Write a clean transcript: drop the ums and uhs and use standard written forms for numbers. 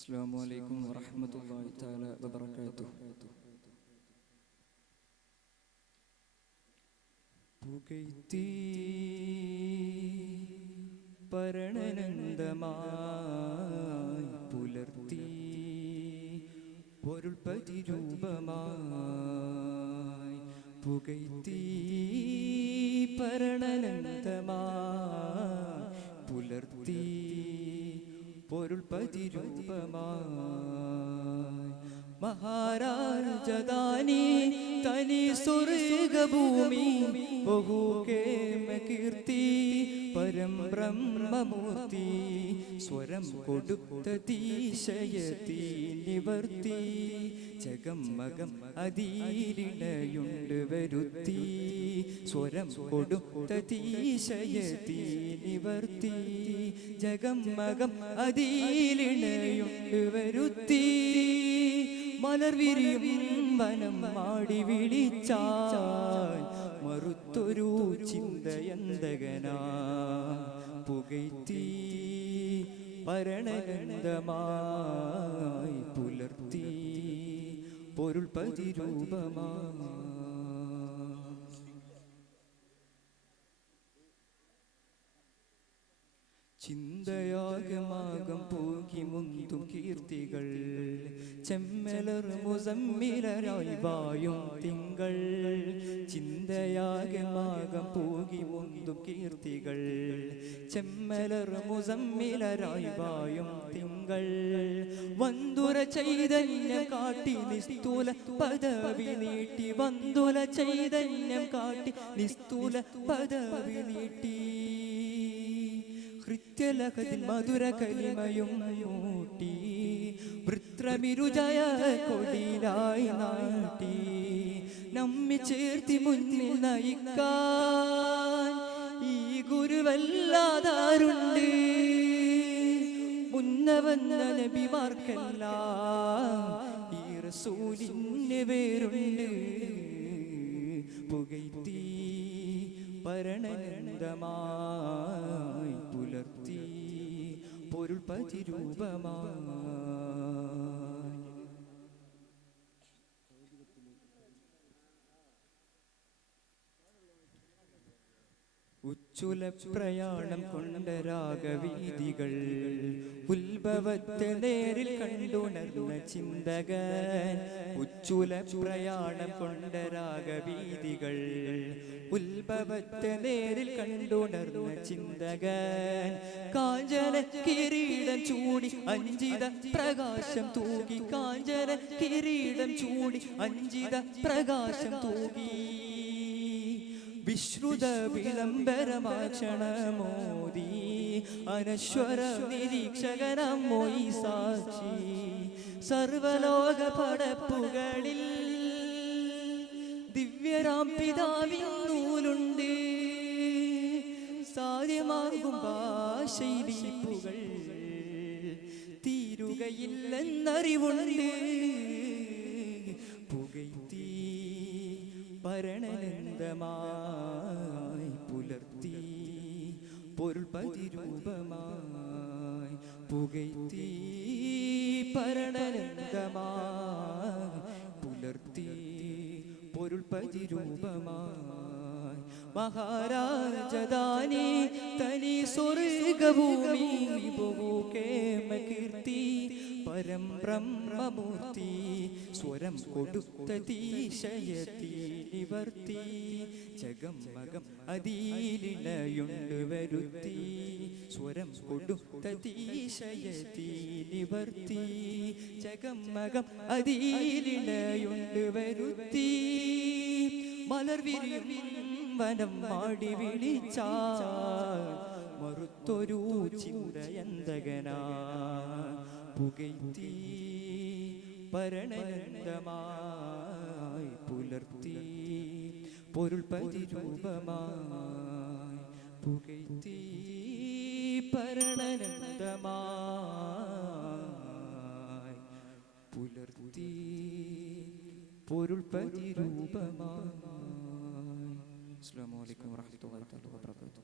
السلام عليكم ورحمة الله تعالى وبركاته. പുകഴ്ത്തി പരണനന്ദമായി പുലർത്തി പൊരുൾ പ്രതിരൂപമായി പുകഴ്ത്തി പരണനന്ദമായി പുലർത്തി പൊരുൾ പ്രതിരൂപമായി മഹാരാജധാനി തനി സ്വർഗഭൂമി ബഹുകേമ കീർത്തി പരം ബ്രഹ്മമൂർത്തി സ്വരം കൊടുത്തതിശയത്തി നിവർത്തി ജഗമകം അതിരിണയുണ്ട് വരുത്തി സ്വരം കൊടുത്തതിശയത്തി നിവർത്തി ജഗമകം അതിരിണയുണ്ട് വരുത്തി മലർവിരിയും വനം മാടി വിളിച്ചാൽ മറുത്തൊരു ചിന്തയന്തകനാ പുകഴ്ത്തി പരണനന്ദമായി പുലർത്തി പൊരുൾ പ്രതിരൂപമായി ചിന്തയാകമാകം പൂകി മുന്തും കീർത്തികൾ ചെമ്മലർ മുസമ്മിലരായി വായും തിങ്കൾ ചിന്തയാകമാകം പൂകി മുന്തും കീർത്തികൾ ചെമ്മലർ മുസമ്മിലരായി വായും തിങ്കൾ വന്തുര ചൈതന്യം കാട്ടി നിസ്തൂല പദവി നീട്ടി വന്തുല ചൈതന്യം കാട്ടി നിസ്തൂല പദവി നീട്ടി കൃത്യലഹതിൻ മധുര കലിമയും മൂട്ടി വൃത്രമിരുജയ കൊടിയിലായി നാട്ടി നമ്മി ചേർത്തി മുന്നിൽ നയിക്കാൻ ഈ ഗുരുവല്ലാതാരുണ്ട് മുന്നവന്ന നബിമാർക്കെല്ലാം ഈ റസൂലിന് പേരുണ്ട് പുകഴ്ത്തി പരണനന്ദമായി പുലർത്തി പൊരുൾ പ്രതിരൂപമായി ഉച്ചുല പ്രയാണം കൊണ്ട രാഗവീതികൾ ഉത്ഭവത്തെ നേരിൽ കണ്ടുണർന്ന ചിന്തകൻ ഉച്ചുല പ്രയാണം കൊണ്ട രാഗവീതികൾ ഉത്ഭവത്തെ നേരിൽ കണ്ടുണർന്ന ചിന്തകൻ കാഞ്ചന കിരീടം ചൂടി അഞ്ചിത പ്രകാശം തൂകി കാഞ്ചന കിരീടം ചൂടി അഞ്ചിത പ്രകാശം തൂകി വിശ്രുത വിളംബരമാക്ഷണമോദി അനശ്വര നിരീക്ഷകനം മോയി സാക്ഷി സർവലോക പടപ്പുകളിൽ ദിവ്യരാം പിതാവിൻ നൂലുണ്ട് സാധ്യമാകും ഭാഷയിലിപ്പുകൾ തീരുകയില്ലെന്നറിവുണ്ട് പുകഴ്ത്തി പരണനന്ദമായി പുലർത്തി പൊരുൾ പ്രതിരൂപമായി പുകഴ്ത്തി പരണനന്ദമായി പുലർത്തി പൊരുൾ പ്രതിരൂപമായി മഹാരാജധാനി തനി സ്വർഗഭൂമി ബഹുകേമ കീർത്തി പരം ബ്രഹ്മമൂർത്തി സ്വരം കൊടുത്തതിശയത്തി നിവർത്തി ജഗമകം അതിരിണയുണ്ട് വരുത്തി സ്വരം കൊടുത്തതിശയത്തി നിവർത്തി ജഗമകം അതിരിണയുണ്ട് വരുത്തി മലർവിരിയും വനം മാടി വിളിച്ചാൽ മറുത്തൊരു ചിന്തയന്തകനാ പുകഴ്ത്തി പരണനന്ദമായി പുലർത്തി പൊരുൾ പ്രതിരൂപമായി പുകഴ്ത്തി പരണനന്ദമായി പുലർത്തി പൊരുൾ പ്രതിരൂപമായി. അസ്സലാമു അലൈക്കും വറഹ്മത്തുള്ളാഹി വബറകാതുഹു.